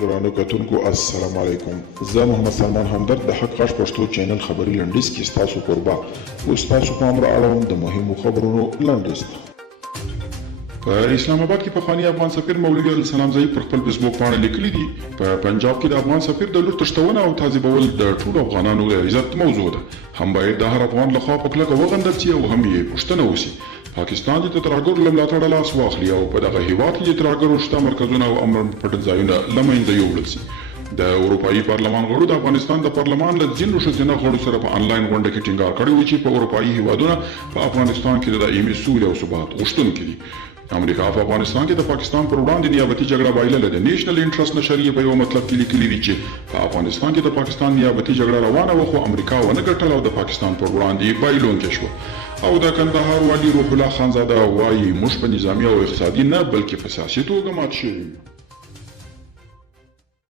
ګرانو کتونکو السلام علیکم. زه محمد سلمان همدرد د حق غږ پښتو چینل خبري لنډیز کې ستاسو کوربه اوس تاسو پام را اړوم د مهمو خبرونو لنډیز ته. په اسلام آباد کې پخوانی افغان سفیر مولوي عبدالسلام ضعیف پر خپل فیسبوک پاڼه لیکلي دي په پنجاب کې د افغان سفیر د لور تښتونه او تعذیبول د ټولو افغانانو د عزت موضوع ده. هم باید د هر افغان لخوا په کلکه وغندل شي او هم یې پوښتنه وشي. پاکستان د ترهګرو له ملاتړه لاس واخلي او په دغه هیواد کې د ترهګرو شته مرکزونه او امر پټ ځایونه له منځه یوړل شي. د اروپایي پارلمان غړو د افغانستان د پارلمان له ځینو ښځینه غړو سره په انلاین غونډه کې ټینګار کړی و چې په اروپایي هیوادونه په افغانستان کې د دایمي سولې او ثبات غوښتونکي دي. امریکا په افغانستان کې د پاکستان پر وړاندې نیابتي جګړه بایلله. د نیشنل انټرست نشریه په یو مطلب کې لیکلي دي چې په افغانستان کې د پاکستان نیابتي جګړه روانه وه خو امریکا ونه ګټله او د پاکستان پر وړاندې بایلونکې شوه. او د کندهار والي روح الله خانزاده وایي موږ په نظامي او اقتصادي نه بلکې په سیاسي توګه مات شوي یو.